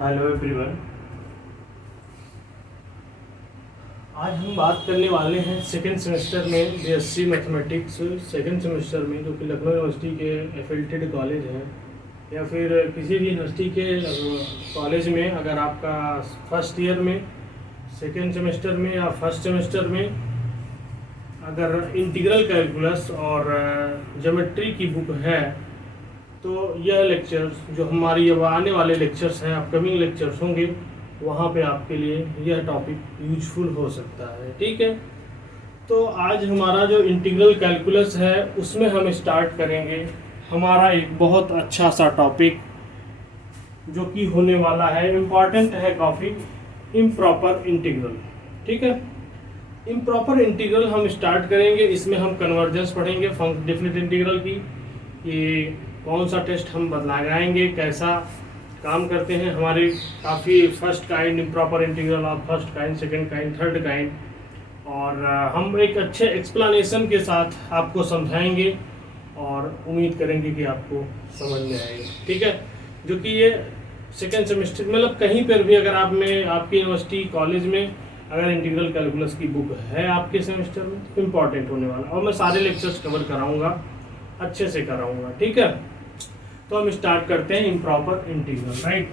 Hello everyone. आज हम बात करने वाले हैं सेकेंड सेमेस्टर में बीएससी मैथमेटिक्स सेकेंड सेमेस्टर में, जो कि लखनऊ यूनिवर्सिटी के एफिलिएटेड कॉलेज हैं या फिर किसी भी यूनिवर्सिटी के कॉलेज में। अगर आपका फर्स्ट ईयर में, सेकेंड सेमेस्टर में या फर्स्ट सेमेस्टर में अगर इंटीग्रल कैलकुलस और ज्योमेट्री की बुक है तो यह लेक्चर्स जो हमारी अब आने वाले लेक्चर्स हैं, अपकमिंग लेक्चर्स होंगे, वहाँ पे आपके लिए यह टॉपिक यूजफुल हो सकता है। ठीक है, तो आज हमारा जो इंटीग्रल कैलकुलस है उसमें हम स्टार्ट करेंगे हमारा एक बहुत अच्छा सा टॉपिक जो कि होने वाला है, इम्पॉर्टेंट है काफ़ी, इम्प्रॉपर इंटीग्रल। ठीक है, इम्प्रॉपर इंटीग्रल हम स्टार्ट करेंगे। इसमें हम कन्वर्जेंस पढ़ेंगे, डेफिनेट इंटीग्रल की, कि कौन सा टेस्ट हम लगाएंगे, कैसा काम करते हैं हमारे काफ़ी first kind improper integral of first kind, second kind, third kind, और हम एक अच्छे एक्सप्लेनेशन के साथ आपको समझाएंगे और उम्मीद करेंगे कि आपको समझ में आएगा। ठीक है, जो कि ये सेकेंड सेमेस्टर मतलब कहीं पर भी अगर आप में आपकी यूनिवर्सिटी कॉलेज में अगर इंटीग्रल कैलकुलस की बुक है आपके सेमेस्टर में तो इम्पॉर्टेंट होने वाला, और मैं सारे लेक्चर्स कवर कराऊंगा, अच्छे से कराऊंगा। ठीक है, तो हम स्टार्ट करते हैं improper integral. Right,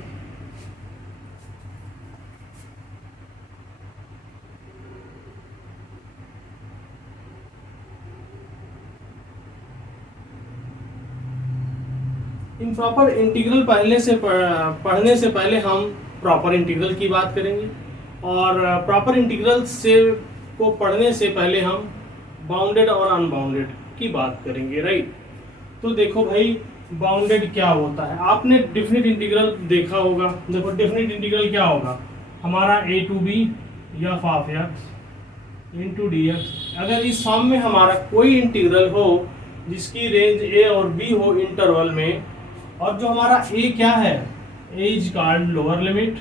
improper integral पढ़ने से पहले हम प्रॉपर इंटीग्रल की बात करेंगे, और प्रॉपर इंटीग्रल से को पढ़ने से पहले हम बाउंडेड और अनबाउंडेड की बात करेंगे। राइट, तो देखो भाई, बाउंडेड क्या होता है, आपने डेफिनेट इंटीग्रल देखा होगा। देखो डेफिनेट इंटीग्रल क्या होगा, हमारा a to B F of x into D x. अगर इस फॉर्म में हमारा कोई इंटीग्रल हो जिसकी रेंज a और b हो इंटरवल में, और जो हमारा a क्या है, a is called lower limit,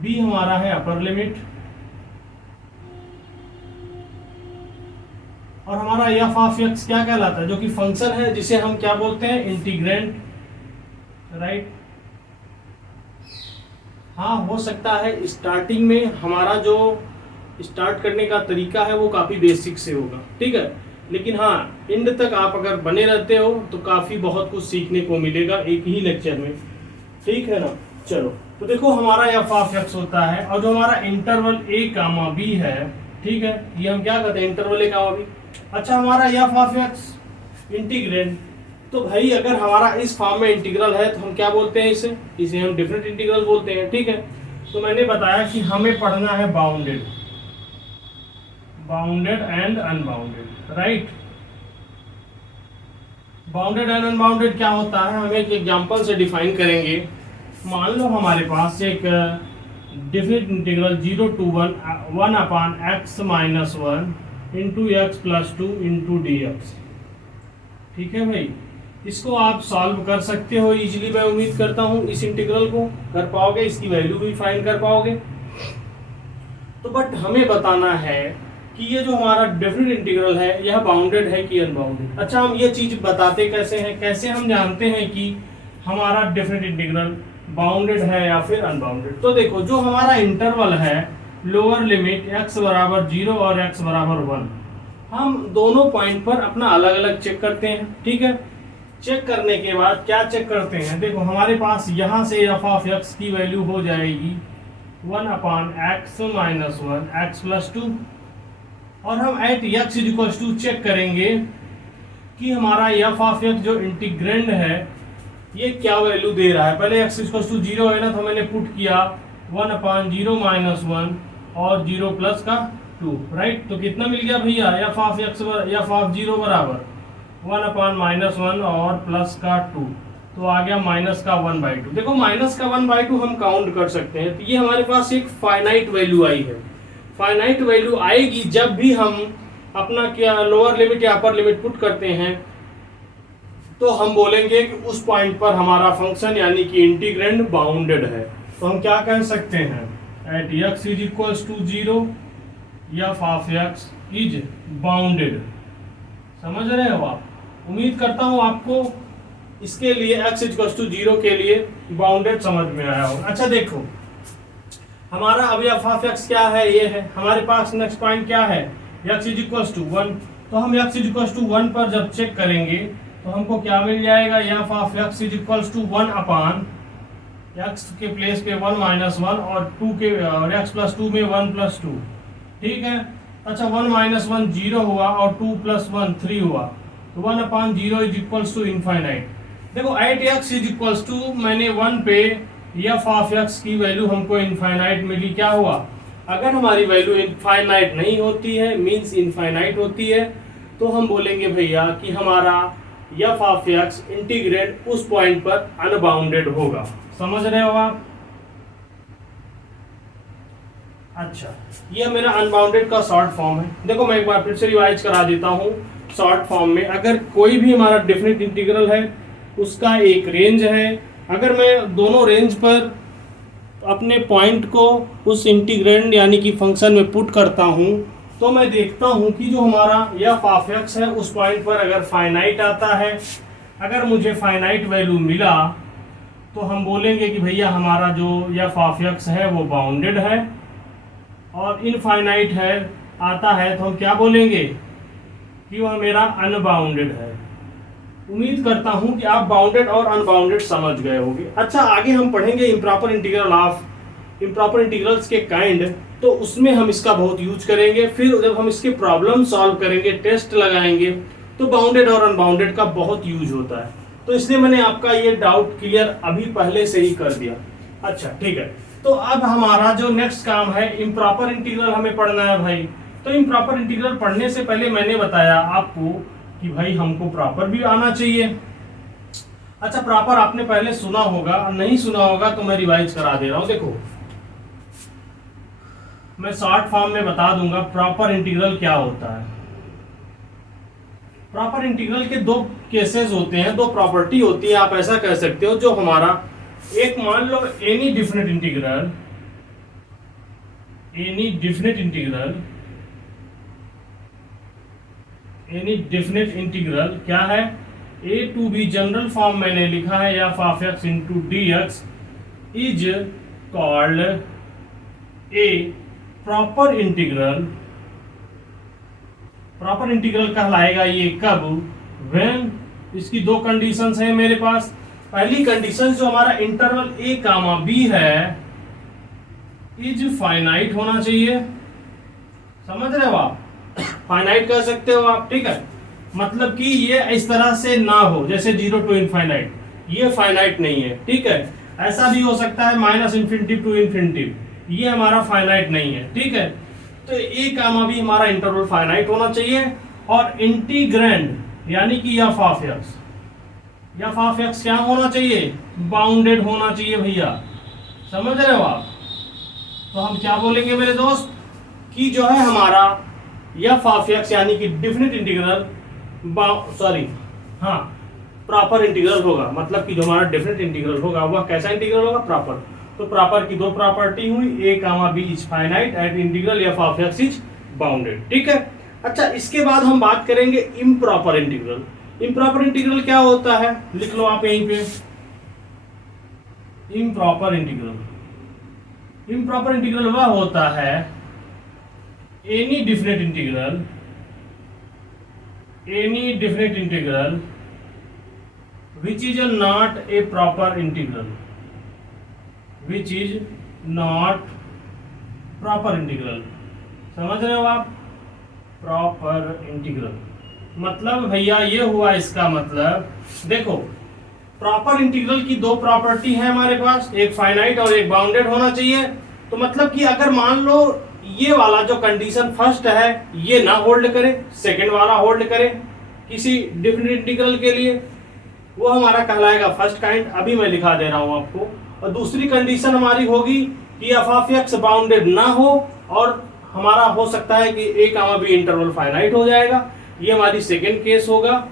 b हमारा है अपर लिमिट, और हमारा एफ ऑफ एक्स क्या कहलाता है, जो कि फंक्शन है जिसे हम क्या बोलते हैं, इंटीग्रेंट। राइट, हाँ हो सकता है स्टार्टिंग में हमारा जो स्टार्ट करने का तरीका है वो काफ़ी बेसिक से होगा। ठीक है, लेकिन हाँ एंड तक आप अगर बने रहते हो तो काफ़ी बहुत कुछ सीखने को मिलेगा एक ही लेक्चर में। ठीक है ना, चलो तो देखो हमारा एफ ऑफ एक्स होता है, और जो हमारा इंटरवल ए कामा बी है, ठीक है, ये हम क्या कहते हैं, इंटरवल ए कामा बी। अच्छा, हमारा एफ ऑफ एक्स इंटीग्रेंट, तो भाई अगर हमारा इस फॉर्म में इंटीग्रल है तो हम क्या बोलते हैं, इसे हम डिफरेंट इंटीग्रल बोलते हैं। ठीक है, तो मैंने बताया कि हमें पढ़ना है bounded and unbounded. Right, bounded and unbounded क्या होता है, हम एक एग्जांपल से डिफाइन करेंगे। मान लो हमारे पास एक different integral 0 to 1 upon x minus 1 into x plus 2 into D x. ठीक है भाई, इसको आप सॉल्व कर सकते हो इजीली, मैं उम्मीद करता हूँ इस इंटीग्रल को कर पाओगे, इसकी वैल्यू भी फाइंड कर पाओगे। तो बट हमें बताना है कि ये जो हमारा डेफिनेट इंटीग्रल है यह बाउंडेड है कि अनबाउंडेड। अच्छा, हम ये चीज बताते कैसे हैं, कैसे हम जानते हैं कि हमारा डेफिनेट इंटीग्रल बाउंडेड है या फिर अनबाउंडेड। तो देखो, जो हमारा इंटरवल है लोअर लिमिट x बराबर 0 और x बराबर 1, हम दोनों पॉइंट पर अपना अलग अलग चेक करते हैं। ठीक है, चेक करने के बाद क्या चेक करते हैं, देखो हमारे पास यहाँ से एफ ऑफ एक्स की वैल्यू हो जाएगी 1 upon x minus 1 x plus 2, और हम at x is equal to check करेंगे कि हमारा एफ ऑफ एक्स जो इंटीग्रेंड है ये क्या वैल्यू दे रहा है। पहले x इक्वल टू 0 है ना, तो मैंने पुट किया 1 अपॉन 0 माइनस 1 और 0 प्लस का 2। राइट, तो कितना मिल गया भैया, F of x F of 0 बराबर 1 अपॉन माइनस 1 और प्लस का 2, तो आ गया माइनस का 1/2। देखो माइनस का 1/2 हम काउंट कर सकते हैं, तो ये हमारे पास एक फाइनाइट वैल्यू आई है। फाइनाइट वैल्यू आएगी जब भी हम अपना क्या लोअर लिमिट या अपर लिमिट पुट करते हैं, तो हम बोलेंगे कि उस पॉइंट पर हमारा फंक्शन यानी कि इंटीग्रेंड बाउंडेड है। तो हम क्या कह सकते हैं, at x is equal to 0 F of x is bounded. समझ रहे हो आप, उम्मीद करता हूँ आपको इसके लिए x इक्वल टू 0 के लिए बाउंडेड समझ में आया होगा। अच्छा देखो हमारा अभी एफ ऑफ एक्स क्या है, ये है हमारे पास। नेक्स्ट पॉइंट क्या है, x इक्वल टू 1। तो हम x इक्वल टू 1 पर जब चेक करेंगे तो हमको क्या मिल जाएगा, F of x equal to 1 upon x के प्लेस पे 1 माइनस 1 और 2 के और x प्लस 2 में 1 प्लस 2। ठीक है। अच्छा 1 माइनस 1 0 हुआ और 2 प्लस 1 3 हुआ, तो 1 upon 0 is equals to infinite. देखो at x is equals to मैंने 1 पे एफ ऑफ x की वैल्यू हमको इनफाइनाइट मिली। क्या हुआ, अगर हमारी वैल्यू इनफाइनाइट नहीं होती है मींस इनफाइनाइट होती है तो हम बोलेंगे भैया कि हमारा एफ ऑफ एक्स इंटीग्रेट उस पॉइंट पर अनबाउंडेड होगा। समझ रहे हो आप? अच्छा ये मेरा अनबाउंडेड का शॉर्ट फॉर्म है। देखो मैं एक बार फिर से रिवाइज करा देता हूँ। शॉर्ट फॉर्म में अगर कोई भी हमारा डेफिनेट इंटीग्रल है उसका एक रेंज है, अगर मैं दोनों रेंज पर अपने पॉइंट को उस इंटीग्रेंड यानी कि फंक्शन में पुट करता हूँ तो मैं देखता हूँ कि जो हमारा एफ ऑफ एक्स है उस पॉइंट पर अगर फाइनाइट आता है, अगर मुझे फाइनाइट वैल्यू मिला तो हम बोलेंगे कि भैया हमारा जो एफ ऑफ एक्स है वो बाउंडेड है, और इनफाइनाइट है आता है तो हम क्या बोलेंगे कि वह मेरा अनबाउंडेड है। उम्मीद करता हूं कि आप बाउंडेड और अनबाउंडेड समझ गए होंगे। अच्छा आगे हम पढ़ेंगे improper integral of improper integrals के काइंड, तो उसमें हम इसका बहुत यूज करेंगे। फिर जब हम इसके प्रॉब्लम सॉल्व करेंगे, टेस्ट लगाएंगे, तो बाउंडेड और अनबाउंडेड का बहुत यूज होता है। तो इसलिए मैंने आपका ये डाउट क्लियर अभी पहले से ही कर दिया। अच्छा ठीक है, तो अब हमारा जो नेक्स्ट काम है इम्प्रॉपर इंटीग्रल हमें पढ़ना है भाई। तो इम्प्रॉपर इंटीग्रल पढ़ने से पहले मैंने बताया आपको कि भाई हमको प्रॉपर भी आना चाहिए। अच्छा प्रॉपर आपने पहले सुना होगा, नहीं सुना होगा तो मैं रिवाइज करा दे रहा हूं। देखो मैं शॉर्ट फॉर्म में बता दूंगा प्रॉपर इंटीग्रल क्या होता है। प्रॉपर इंटीग्रल के दो केसेस होते हैं, दो प्रॉपर्टी होती है, आप ऐसा कह सकते हो। जो हमारा एक मान लो any definite integral, any definite integral क्या है, a to B general form मैंने लिखा है F of X into D X is called a proper integral. Proper integral कहलाएगा ये कब, व्हेन इसकी दो कंडीशंस है मेरे पास। पहली कंडीशन जो हमारा इंटरवल a कामा b है इज फाइनाइट होना चाहिए। समझ रहे हो आप, फाइनाइट कह सकते हो आप, ठीक है। मतलब कि ये इस तरह से ना हो जैसे 0 टू इनफाइनाइट, ये फाइनाइट नहीं है, ठीक है। ऐसा भी हो सकता है माइनस इन्फिनिटी टू इन्फिनिटी, ये हमारा फाइनाइट नहीं है, ठीक है। तो a कामा भी हमारा इंटरवल फाइनाइट होना चाहिए। और इंटीग्रैंड यानी कि एफ ऑफ एक्स क्या होना चाहिए, बाउंडेड होना चाहिए भैया। समझ रहे हो आप? तो हम क्या बोलेंगे मेरे दोस्त कि जो है हमारा एफ ऑफ एक्स यानी कि डिफिनिट इंटीग्रल प्रॉपर इंटीग्रल होगा। मतलब कि जो हमारा डिफिनिट इंटीग्रल होगा वह कैसा इंटीग्रल होगा, प्रॉपर। तो प्रॉपर की दो प्रॉपर्टी हुई, a comma b is finite at integral F of x is bounded, ठीक है। अच्छा इसके बाद हम बात करेंगे इम्प्रॉपर इंटीग्रल। इम्प्रॉपर इंटीग्रल क्या होता है, लिख लो आप यहीं पे। इम्प्रॉपर इंटीग्रल वह होता है any definite integral which is not a proper integral, समझ रहे हो आप? प्रॉपर इंटीग्रल मतलब भैया ये हुआ, इसका मतलब देखो प्रॉपर इंटीग्रल की दो प्रॉपर्टी है हमारे पास, एक फाइनाइट और एक बाउंडेड होना चाहिए। तो मतलब कि अगर मान लो ये वाला जो कंडीशन फर्स्ट है ये ना होल्ड करे, सेकंड वाला होल्ड करे किसी डिफिनिट इंटीग्रल के लिए, वो हमारा कहलाएगा फर्स्ट काइंड। अभी मैं लिखा दे रहा हूं आपको। और दूसरी कंडीशन हमारी होगी कि एफ ऑफ एक्स बाउंडेड ना हो और हमारा हो सकता है कि a comma b interval finite हो जाएगा, ये हमारी सेकंड केस होगा।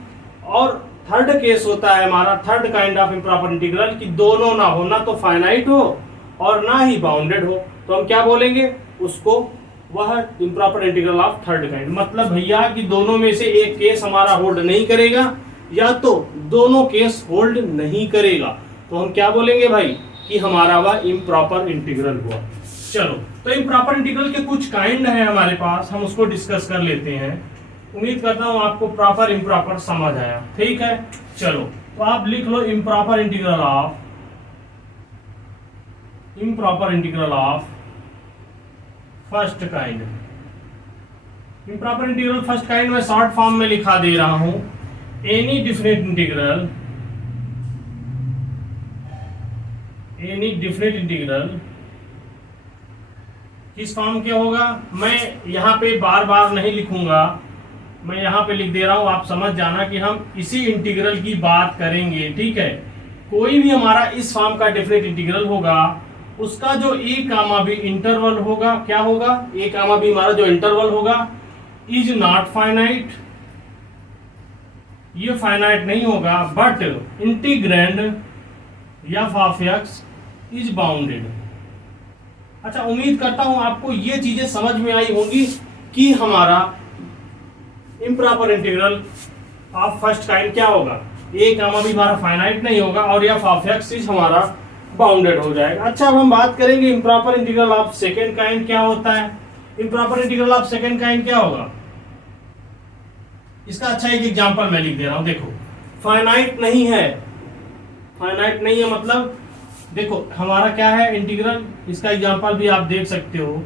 और थर्ड केस होता है हमारा third kind of improper integral कि दोनों ना हो, ना तो फाइनाइट हो और ना ही बाउंडेड हो। तो हम क्या बोलेंगे उसको, वह improper integral of third kind. मतलब भैया कि दोनों में से एक केस हमारा होल्ड नहीं करेगा, या तो दोनों केस होल्ड नहीं करेगा, तो हम क्या बोलेंगे भाई कि हमारा वह इम्प्रॉपर इंटीग्रल हुआ। चलो, तो इम्प्रॉपर इंटीग्रल के कुछ काइंड है हमारे पास, हम उसको डिस्कस कर लेते हैं। उम्मीद करता हूं आपको प्रॉपर इम्प्रॉपर समझ आया, ठीक है। चलो, तो आप लिख लो improper integral of first kind. Improper integral first kind में शॉर्ट फॉर्म में लिखा दे रहा हूं, एनी डिफरेंट इंटीग्रल किस फॉर्म के होगा, मैं यहाँ पे बार बार नहीं लिखूंगा, मैं यहाँ पे लिख दे रहा हूं, आप समझ जाना कि हम इसी इंटीग्रल की बात करेंगे, ठीक है। कोई भी हमारा इस फॉर्म का डिफरेंट इंटीग्रल होगा, उसका जो ए कामा बी इंटरवल होगा, क्या होगा, ए कामा बी हमारा जो इंटरवल होगा इज नॉट फाइनाइट, ये फाइनाइट नहीं होगा, but integrand F of x is bounded. अच्छा, उम्मीद करता हूं आपको ये चीजें समझ में आई होंगी कि हमारा improper integral of first kind क्या होगा, ए कामा भी हमारा फाइनाइट नहीं होगा और एफ ऑफ एक्स इज हमारा बाउंडेड हो जाएगा। अच्छा, अब हम बात करेंगे improper integral of second kind क्या होता है। Improper integral of second kind क्या होगा, इसका अच्छा एक एग्जांपल मैं लिख दे रहा हूं। देखो, फाइनाइट नहीं है मतलब देखो हमारा क्या है इंटीग्रल, इसका एग्जांपल भी आप देख सकते हो,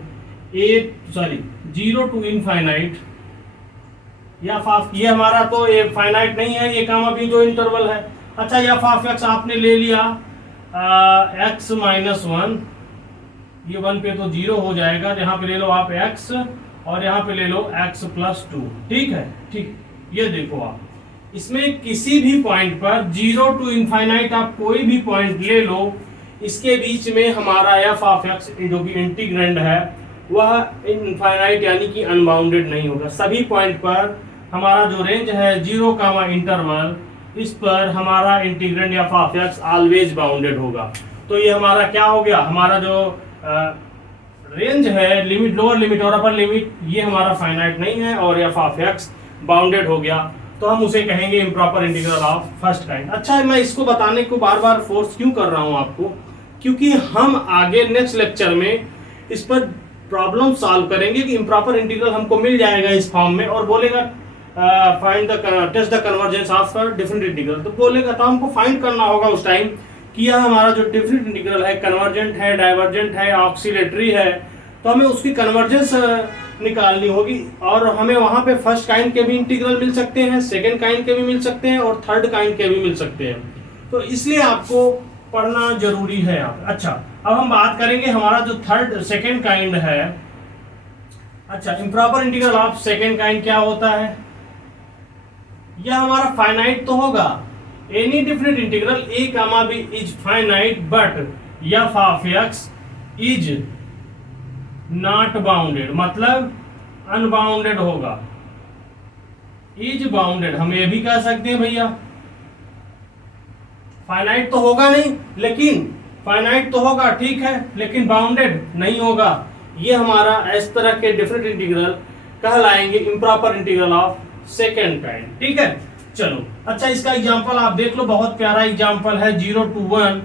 0 टू इनफाइनाइट एफ ऑफ, ये हमारा तो ये फाइनाइट नहीं है, ये कामा भी जो इंटरवल है। अच्छा, एफ ऑफ एक्स आपने ले लिया x माइनस 1, ये 1 पे तो 0 हो जाएगा, यहाँ पे ले लो आप x और यहाँ पे ले लो x प्लस 2, ठीक है। ठीक, ये देखो आप इसमें किसी भी पॉइंट पर 0 टू इनफाइनाइट आप कोई भी पॉइंट ले लो, इसके बीच में हमारा एफ ऑफ एक्स जो कि इंटीग्रैंड है वह इनफाइनाइट यानी कि अनबाउंडेड नहीं होगा। सभी पॉइंट पर हमारा जो रेंज है 0 कामा इंटरवल, इस पर हमारा integrand F of x always bounded होगा। तो ये हमारा क्या हो गया, हमारा जो रेंज है, लिमिट, लोअर लिमिट और अपर लिमिट, ये हमारा फाइनाइट नहीं है और एफ ऑफ एक्स बाउंडेड हो गया, तो हम उसे कहेंगे improper integral of first kind. अच्छा, मैं इसको बताने को बार बार फोर्स क्यों कर रहा हूं आपको, क्योंकि हम आगे नेक्स्ट लेक्चर में इस पर प्रॉब्लम सॉल्व करेंगे कि इम्प्रॉपर इंटीग्रल हमको मिल जाएगा इस फॉर्म में और बोलेगा find the test the convergence of different integral, तो बोलेगा तो हमको फाइंड करना होगा उस टाइम कि यह हमारा जो डिफरेंट इंटीग्रल है कन्वर्जेंट है, डाइवर्जेंट है, ऑक्सीलेटरी है, तो हमें उसकी कन्वर्जेंस निकालनी होगी और हमें वहां पे फर्स्ट काइंड के भी इंटीग्रल मिल सकते हैं, सेकंड काइंड के भी मिल सकते हैं और थर्ड काइंड के भी मिल सकते हैं, तो इसलिए आपको पढ़ना जरूरी है आप। अच्छा, अब हम बात करेंगे हमारा जो सेकंड काइंड है। अच्छा, improper integral of second kind क्या होता है, यह हमारा फाइनाइट तो होगा, any different integral A comma B is finite but F of x is not bounded, मतलब अनबाउंडेड होगा। इज बाउंडेड हम ये भी कह सकते हैं भैया, फाइनाइट तो होगा नहीं, लेकिन फाइनाइट तो होगा, ठीक है, लेकिन बाउंडेड नहीं होगा। ये हमारा इस तरह के डिफरेंट इंटीग्रल कहलाएंगे improper integral of second kind, ठीक है। चलो, अच्छा, इसका एग्जांपल आप देख लो, बहुत प्यारा एग्जांपल है, 0 to 1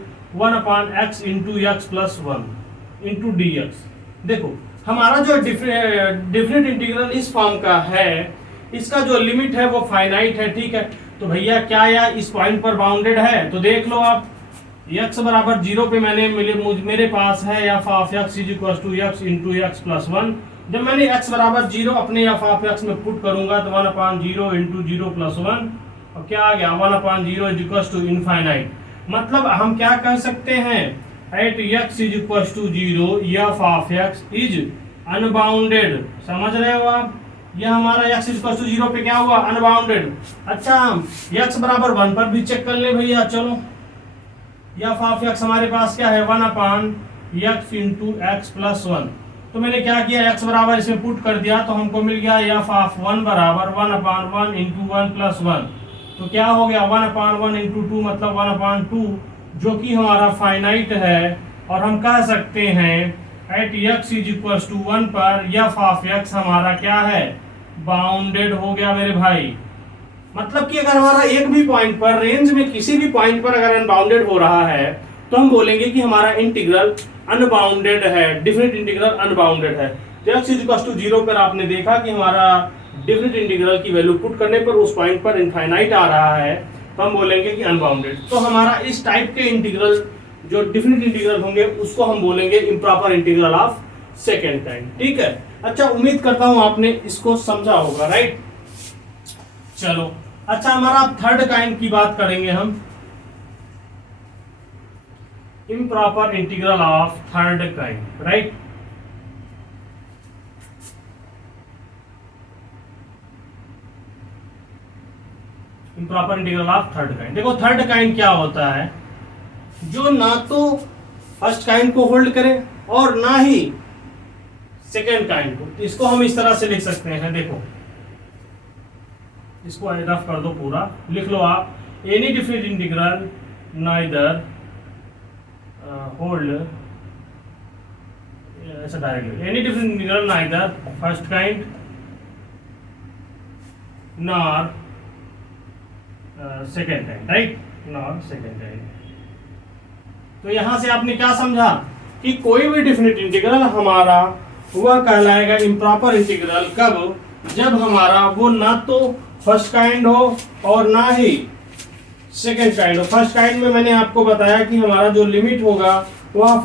upon x into x plus 1 into D x. देखो, हमारा जो डिफरेंट इंटीग्रल इस फॉर्म का है, इसका जो लिमिट है वो फाइनाइट है, ठीक है। तो भैया क्या या इस पॉइंट पर बाउंडेड है, तो देख लो आप, x बराबर 0 पे मेरे पास है F of x is equal to x into x plus 1। जब मैंने x बराबर 0 अपने एफ ऑफ एक्स में पुट करूंगा तो 1 अपॉन 0 इंटू 0 प्लस 1, और क्या आ गया 1 upon 0 is equal to infinite. मतलब हम क्या कह सकते हैं, at x is equal to 0 F of x is unbounded. समझ रहे हो आप, यह हमारा x इज इक्वल टू 0 पे क्या हुआ, अनबाउंडेड। अच्छा, हम x बराबर 1 पर भी चेक कर ले भैया। चलो, एफ ऑफ एक्स हमारे पास क्या है, 1 upon x into x plus 1। तो मैंने क्या किया, x बराबर इसमें पुट कर दिया, तो हमको मिल गया एफ ऑफ 1 बराबर 1 अपॉन 1 इंटू 1 प्लस 1। तो क्या हो गया, 1 अपॉन 1 इंटू 2 मतलब 1 अपॉन 2, जो कि हमारा फाइनाइट है। और हम कह सकते हैं at x is equal to 1 पर एफ ऑफ एक्स हमारा क्या है, बाउंडेड हो गया मेरे भाई। मतलब कि अगर हमारा एक भी पॉइंट पर रेंज में किसी भी पॉइंट पर अगर अनबाउंडेड हो रहा है तो हम बोलेंगे कि हमारा इंटीग्रल अनबाउंडेड है, डिफरेंट इंटीग्रल अनबाउंडेड है। तो x इक्वल टू 0 पर आपने देखा कि हमारा डिफरेंट इंटीग्रल की वैल्यू पुट करने पर उस पॉइंट पर इनफाइनाइट आ रहा है तो हम बोलेंगे कि अनबाउंडेड। तो हमारा इस टाइप के इंटीग्रल जो डिफरेंट इंटीग्रल होंगे उसको हम बोलेंगे improper integral of second kind. ठीक है, अच्छा उम्मीद करता हूं आपने इसको समझा होगा, राइट। चलो अच्छा, हमारा थर्ड काइंड की बात करेंगे हम, improper integral of third kind, right. Improper integral of third kind. देखो थर्ड काइंड क्या होता है, जो ना तो फर्स्ट काइंड को होल्ड करे और ना ही सेकेंड काइंड को। इसको हम इस तरह से लिख सकते हैं, देखो इसको रफ कर दो, पूरा लिख लो आप, any different integral neither hold, ऐसा direct, any different integral neither first kind nor second kind, right, nor second kind. तो यहां से आपने क्या समझा कि कोई भी डिफरेंट इंटीग्रल हमारा वह कहलाएगा इम्प्रॉपर इंटीग्रल कब, जब हमारा वो ना तो फर्स्ट काइंड हो और ना ही सेकेंड काइंड हो। फर्स्ट काइंड में मैंने आपको बताया कि हमारा जो लिमिट होगा वह